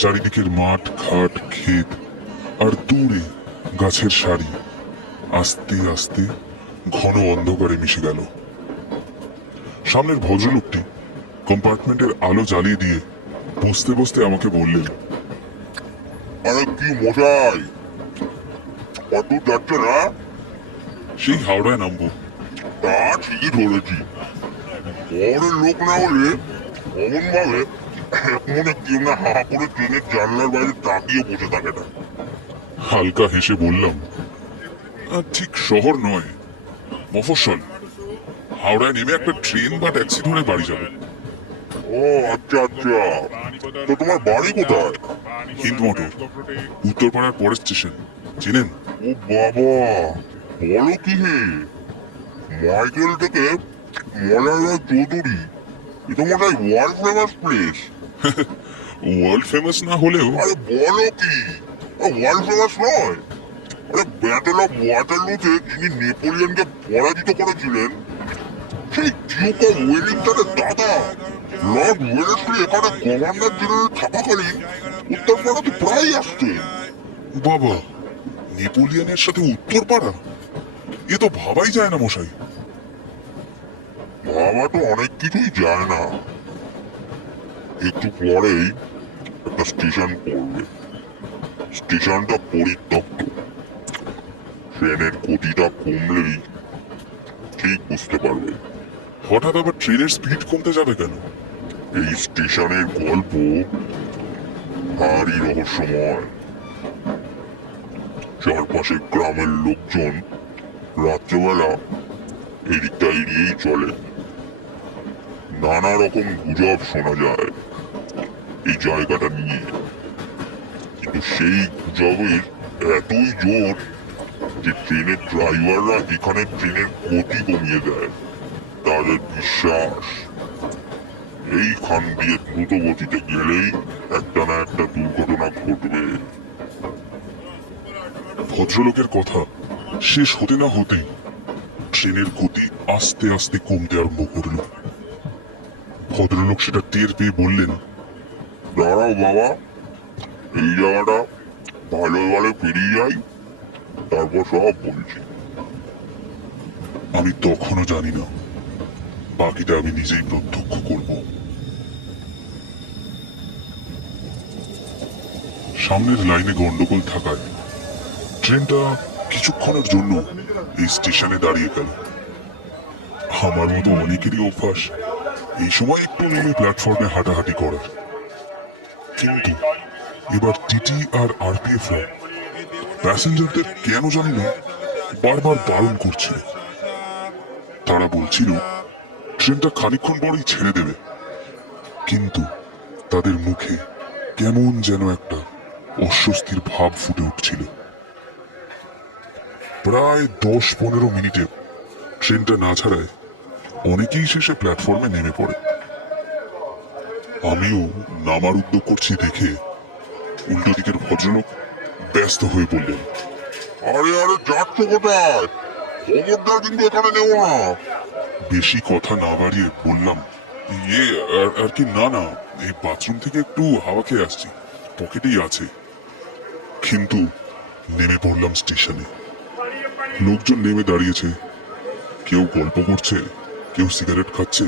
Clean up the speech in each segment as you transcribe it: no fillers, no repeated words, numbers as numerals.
চারিদিকের মাঠ ঘাট ক্ষেত আর দূরে গাছের সারি আস্তে আস্তে ঘন অন্ধকারে মিশে গেল। সামনের ভদ্রলোকটি কম্পার্টমেন্টের আলো জ্বালিয়ে দিয়ে বসতে বসতে আমাকে বললেন, আরে কি মশাই, অত যাচ্ছে না? সেই হাওড়ায় নামবো। তা ঠিকই ধরেছি। শহরের লোক না হলে অমন ভাবে মনে কেউ না হা করে ট্রেনের জানলার বাইরে তাকিয়ে বসে থাকে না। হালকা হেসে বললাম, ঠিক শহর নয়, মফস্বল। হাওড়ায় নেমে একটা ট্রেন বা ট্যাক্সি ধরে বাড়ি যাবে। ও আচ্ছা আচ্ছা, তো তোমার বাড়ি কোথায়? হিন্দ মোটর, উত্তরপাড়ার পরের স্টেশন। চেনেন? ও বাবা, বলো কি হে, মাইকেল থেকে মলালা চৌধুরী, এ তো মনে হয় world famous place. World famous না হলেও আরে বলো কি, ওয়ার্ল্ড ফেমাস নয়? আরে ব্যাটেল অফ ওয়াটারলুতে যিনি নেপোলিয়নকে পরাজিত করেছিলেন, সেই ডিউক অফ ওয়েলিংটনের দাদা লর্ড ওয়েলেসলি এখানে গভর্নর জেনারেল থাকাকালীন উত্তরপাড়াতে প্রায় আসতেন। বাবা, নেপোলিয়নের সাথে উত্তরপাড়া, এ তো ভাবাই যায় না মশাই। বাবা তো অনেক কিছুই যায় না। একটু পরেই একটা স্টেশন পড়বে, স্টেশনটা পরিত্যক্ত। ট্রেনের গতিটা কমলেই ঠিক বুঝতে পারবে। হঠাৎ আবার ট্রেনের স্পিড কমতে যাবে কেন? এই স্টেশনের গল্প ভারী রহস্যময়। চারপাশে গ্রামের লোকজন রাত্রেবেলা এদিকটা এড়িয়েই চলে। নানা রকম গুজব শোনা যায় এই জায়গাটা নিয়ে, কিন্তু সেই গুজবের এতই জোর যে ট্রেনের ড্রাইভাররা এখানে ট্রেনের গতি কমিয়ে দেয়। তাদের বিশ্বাস এইখান দিয়ে দ্রুত গতিতে গেলেই একটা না একটা দুর্ঘটনা ঘটবে। ভদ্রলোকের কথা শেষ হতে না হতেই ট্রেনের গতি আস্তে আস্তে কমতে আরম্ভ করলো। ভদ্রলোক সেটা টের পেয়ে বললেন, দাঁড়াও বাবা, এই জায়গাটা ভালো ভালো পেরিয়ে যাই, তারপর সব বলছি। আমি তখনও জানি না, বাকিটা আমি নিজেই প্রত্যক্ষ করব। সামনের লাইনে গন্ডগোল থাকায় ট্রেনটা কিছুক্ষণের জন্য এই স্টেশনে দাঁড়িয়ে গেল। আমার মতো অনেকেরই অভ্যাস এই সময় একটু নেমে প্ল্যাটফর্মে হাঁটাহাঁটি করার। কিন্তু এবার টিটি আর আরপিএফরা প্যাসেঞ্জারদের কেন জানি না বারবার বারণ করছিল। তারা বলছিল ট্রেনটা খানিকক্ষণ পরেই ছেড়ে দেবে, কিন্তু তাদের মুখে কেমন যেন একটা অস্বস্তির ভাব ফুটে উঠছিল। প্রায় 10-15 মিনিটে ট্রেনটা না ছাড়ায় অনেকেই শেষে প্ল্যাটফর্মে নেমে পড়ে। আমিও নামার উদ্যোগ করছি দেখে উল্টো দিকের ভদ্রলোক ব্যস্ত হয়ে বললেন, আরে আরে, যাচ্ছ কোথায়? খবরদার কিন্তু এখানে নেবো না। বেশি কথা না বাড়িয়ে বললাম, ইয়ে আর কি, না না, এই বাথরুম থেকে একটু হাওয়া খেয়ে আসছি, পকেটেই আছে। কিন্তু নেমে পড়লাম স্টেশনে। লোকজন নেমে দাঁড়িয়েছে, কেউ গল্প করছে, কেউ সিগারেট খাচ্ছে।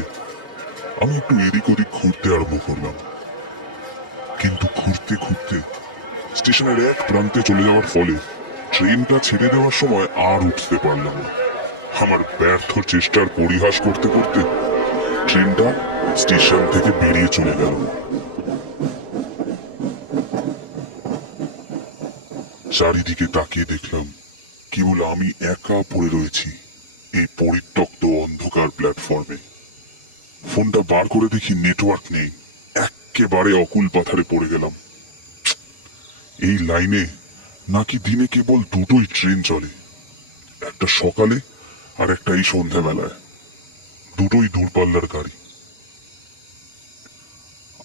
আমি একটু এদিক ওদিক ঘুরতে আরম্ভ করলাম, কিন্তু ঘুরতে ঘুরতে স্টেশনের এক প্রান্তে চলে যাওয়ার ফলে ট্রেনটা ছেড়ে দেওয়ার সময় আর উঠতে পারলাম না। আমার ব্যর্থ চেষ্টার পরিহাস করতে করতে ট্রেনটা স্টেশন থেকে বেরিয়ে চলে গেল। চারিদিকে তাকিয়ে দেখলাম কেবল আমি একা পড়ে রয়েছি এই পরিত্যক্ত অন্ধকার প্ল্যাটফর্মে। ফোনটা বার করে দেখি নেটওয়ার্ক নেই, একেবারে অকুল পাথারে পড়ে গেলাম। এই লাইনে নাকি দিনে কেবল দুটোই ট্রেন চলে, একটা সকালে আর একটা এই সন্ধ্যাবেলায়। দুটোই দূরপাল্লার গাড়ি।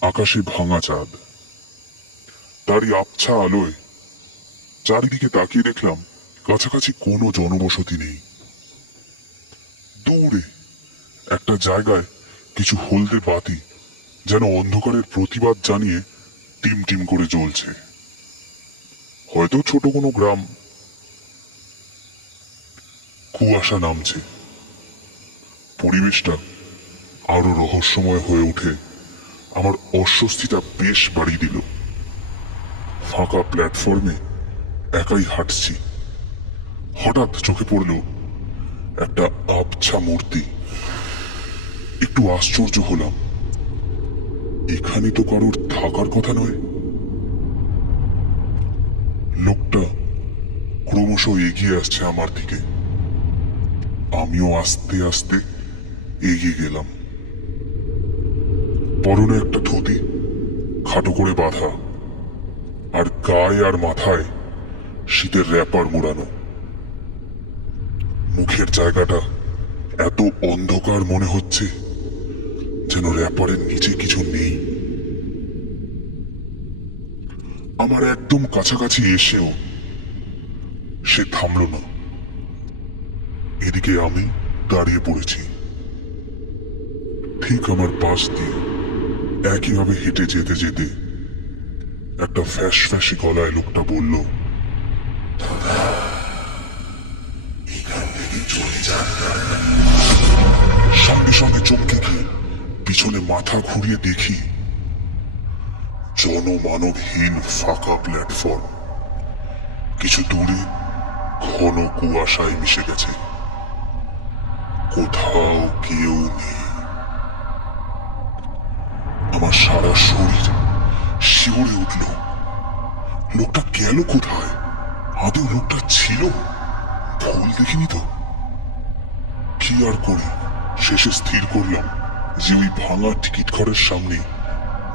আকাশে ভাঙা চাঁদ, তারই আবছা আলোয় চারিদিকে তাকিয়ে দেখলাম কাছাকাছি কোনো জনবসতি নেই। দূরে একটা জায়গায় কিছু হলদে বাতি যেন অন্ধকারের প্রতিবাদ জানিয়ে টিম টিম করে জ্বলছে। হয়তো ছোট কোনো গ্রাম। কুয়াশা নামছে, পরিবেশটা আরো রহস্যময় হয়ে ওঠে। আমার অস্বস্তিটা বেশ বাড়িয়ে দিল। ফাঁকা প্ল্যাটফর্মে একাই হাঁটছি, হঠাৎ চোখে পড়ল একটা আবছা মূর্তি। একটু আশ্চর্য হলাম, এখানে তো কারোর থাকার কথা নয়। লোকটা ক্রমশ এগিয়ে আসছে আমার দিকে। আমিও আস্তে আস্তে এগিয়ে গেলাম। পরনে একটা ধুতি, খাটো করে বাঁধা, আর গায়ে আর মাথায় শীতের র্যাপার মোড়ানো। মুখের জায়গাটা এত অন্ধকার মনে হচ্ছে যেন র্যাপারের নিচে কিছু নেই। আমার একদম কাছাকাছি এসেও সে থামল না। এদিকে আমি দাঁড়িয়ে পড়েছি। ঠিক আমার পাশ দিয়ে একইভাবে হেঁটে যেতে যেতে একটা ফ্যাস ফ্যাসি গলায় লোকটা বলল, সঙ্গে সঙ্গে চমকে গিয়ে পিছনে মাথা ঘুরিয়ে দেখি জনমানবহীন ফাঁকা প্ল্যাটফর্ম। কিছু দূরে ঘন কুয়াশায় মিশে গেছে, কোথাও কেউ নেই। আমার সারা শরীর শিউরে উঠল। লোকটা গেল কোথায়? আদৌ লোকটা ছিল? ভুল দেখিনি তো? কি আর করি, শেষে স্থির করলাম যে ওই ভাঙা টিকিট ঘরের সামনে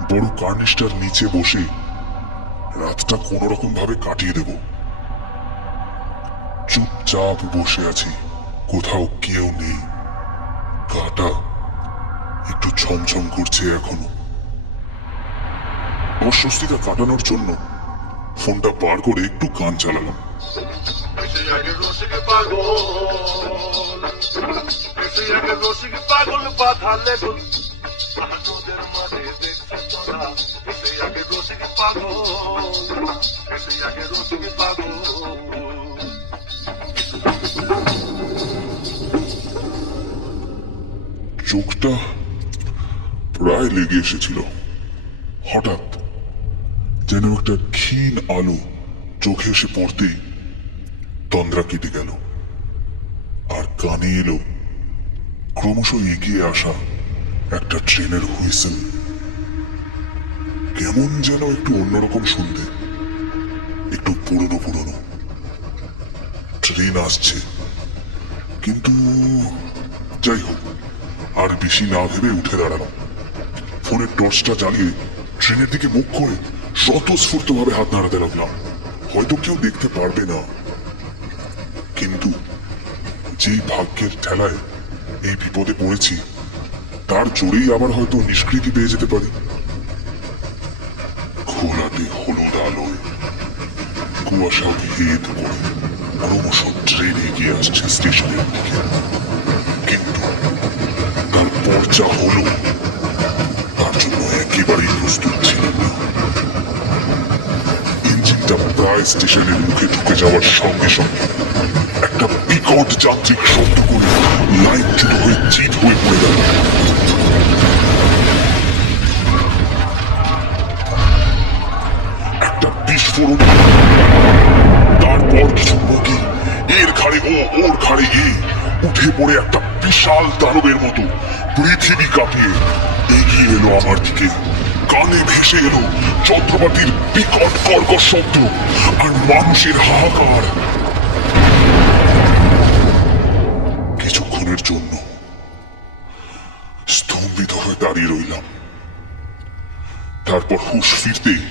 বড় কার্নিস্টার নিচে বসে রাতটা কোন রকম ভাবে কাটিয়ে দেব। চুপচাপ বসে আছি, কোথাও কেউ নেই। গাটা একটু ছমছম করছে এখনো। অস্বস্তিটা কাটানোর জন্য ফোনটা বার করে একটু গান চালালাম। পাগল বাধা লেগুন তোদের মাঝে দেখছ তোরা এসে আগে রসিক পাগল এসে আগে রসিক পাগল চোখটা প্রায় লেগে এসেছিল। হঠাৎ যেন একটা ক্ষীণ আলো চোখে এসে পড়তেই তন্দ্রা কেটে গেল। আর কানে এলো ক্রমশ এগিয়ে আসা একটা ট্রেনের হুইসেল। কেমন যেন একটু অন্যরকম শুনতে, একটু পুরনো পুরনো। ট্রেন আসছে, কিন্তু যাই হোক, আর বেশি না ভেবে উঠে দাঁড়ালাম। ফোনের টর্চটা জ্বালিয়ে ট্রেনের দিকে মুখ করে স্বতঃস্ফূর্ত ভাবে হাত নাড়াতে লাগলাম। হয়তো কেউ দেখতে পারবে না, কিন্তু যেই ভাগ্যের ঠেলায় এই বিপদে পড়েছি তার জোরেই আবার হয়তো নিষ্কৃতি পেয়ে যেতে পারি। ঘোলাটে হলুদ আলোয় কুয়াশা ভেদ করে ক্রমশ ট্রেন এগিয়ে আসছে স্টেশনের দিকে। কিন্তু তারপর যা হলো তার জন্য একেবারেই প্রস্তুত ছিলাম না। ইঞ্জিনটা প্রায় স্টেশনের মুখে ঢুকে যাওয়ার সঙ্গে সঙ্গে একটা বিকট যান্ত্রিক শব্দ করে লাইনচ্যুত হয়ে চিৎ হয়ে পড়ে গেল। একটা বিস্ফোরণ, তারপর কিছু বগি এর ঘাড়ে ও ওর ঘাড়ে উঠে পড়ে একটা বিশাল দানবের মতো পৃথিবী কাঁপিয়ে এগিয়ে এলো আমার দিকে। কানে ভেসে এলো যন্ত্রপাতির বিকট কর্কশ শব্দ আর মানুষের হাহাকার। কিছুক্ষণের জন্য স্তম্ভিত হয়ে দাঁড়িয়ে রইলাম। তারপর হুঁশ ফিরতেই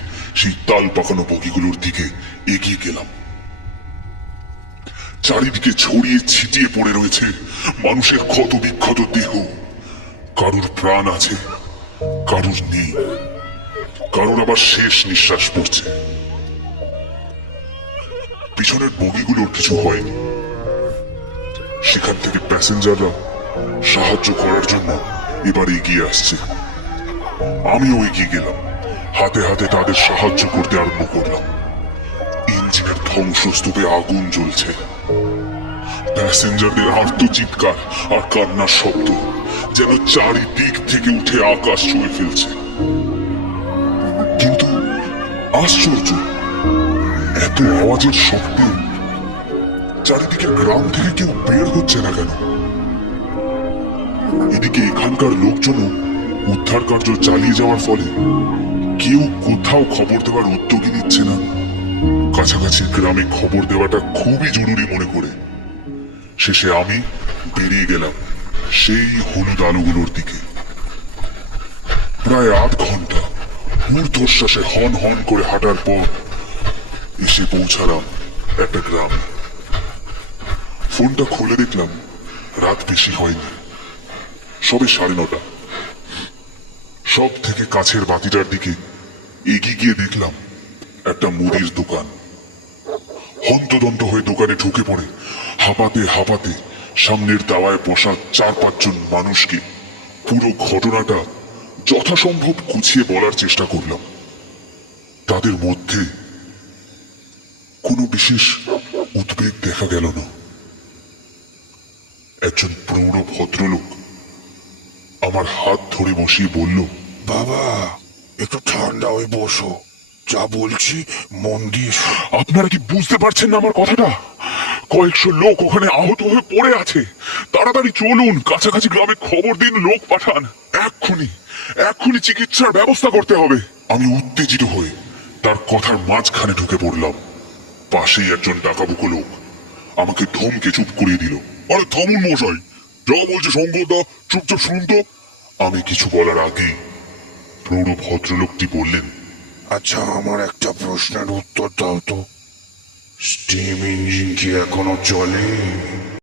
সেই তাল পাকানো বগিগুলোর দিকে এগিয়ে গেলাম। চারিদিকে ছড়িয়ে ছিটিয়ে পড়ে রয়েছে মানুষের ক্ষত বিক্ষত দেহ। কারুর প্রাণ আছে, কারুর নেই, কারুর আবার শেষ নিঃশ্বাস পড়ছে। পিছনের বগিগুলোর কিছু হয়নি। সেখান থেকে প্যাসেঞ্জাররা সাহায্য করার জন্য এবার এগিয়ে আসছে। আমিও এগিয়ে গেলাম, হাতে হাতে তাদের সাহায্য করতে আরম্ভ করলাম। ইঞ্জিনের ধ্বংসস্তূপে আগুন জ্বলছে, প্যাসেঞ্জারদের আর্তচিৎকার আর কান্নার শব্দ যেন চারিদিক থেকে উঠে আকাশ ছুঁয়ে ফেলছে। কিন্তু আশ্চর্য, এত আওয়াজের সত্ত্বেও চারিদিকে গ্রাম থেকে কেউ বের হচ্ছে না কেন? এদিকে এখানকার লোকজনও উদ্ধার কার্য চালিয়ে যাওয়ার ফলে কেউ কোথাও খবর দেওয়ার উদ্যোগই নিচ্ছে না। কাছাকাছি গ্রামে খবর দেওয়াটা খুবই জরুরি মনে করে শেষে আমি বেরিয়ে গেলাম সেই হলুদ আলোগুলোর দিকে। প্রায় আধ ঘন্টা ঊর্ধ্বশ্বাসে হন হন করে হাঁটার পর এসে পৌঁছালাম একটা গ্রামে। ফোনটা খুলে দেখলাম রাত বেশি হয়নি, সবে 9:30। সব থেকে কাছের বাতিটার দিকে এগিয়ে গিয়ে দেখলাম একটা মুদির দোকান। হন্তদন্ত হয়ে দোকানে ঢুকে পড়ে হাঁপাতে হাঁপাতে সামনের দাওয়ায় বসা 4-5 জন মানুষকে পুরো ঘটনাটা যথাসম্ভব গুছিয়ে বলার চেষ্টা করলাম। তাদের মধ্যে কোনো বিশেষ উদ্বেগ দেখা গেল না। একজন প্রৌঢ় ভদ্রলোক আমার হাত ধরে বসিয়ে বলল, বাবা, একটু ঠান্ডা হয়ে বসো, যা বলছি মন দিয়ে শোনো। আপনারা কি বুঝতে পারছেন না আমার কথাটা? কয়েকশো লোক ওখানে আহত হয়ে পড়ে আছে। তাড়াতাড়ি চলুন, কাছাকাছি গ্রামে খবর দিন, লোক পাঠান। এক্ষুনি চিকিৎসার ব্যবস্থা করতে হবে। আমি উত্তেজিত হয়ে তার কথার মাঝখানে ঢুকে পড়লাম। পাশেই একজন ডাকাবুকো লোক আমাকে ধমকে চুপ করিয়ে দিল। আরে থামুন মশাই, যা বলছে শঙ্করদা চুপচাপ শুনুন তো। আমি কিছু বলার আগেই প্রৌঢ় ভদ্রলোকটি বললেন, আচ্ছা, আমার একটা প্রশ্নের উত্তর দাও তো, স্টিম ইঞ্জিন কি এখনো চলে?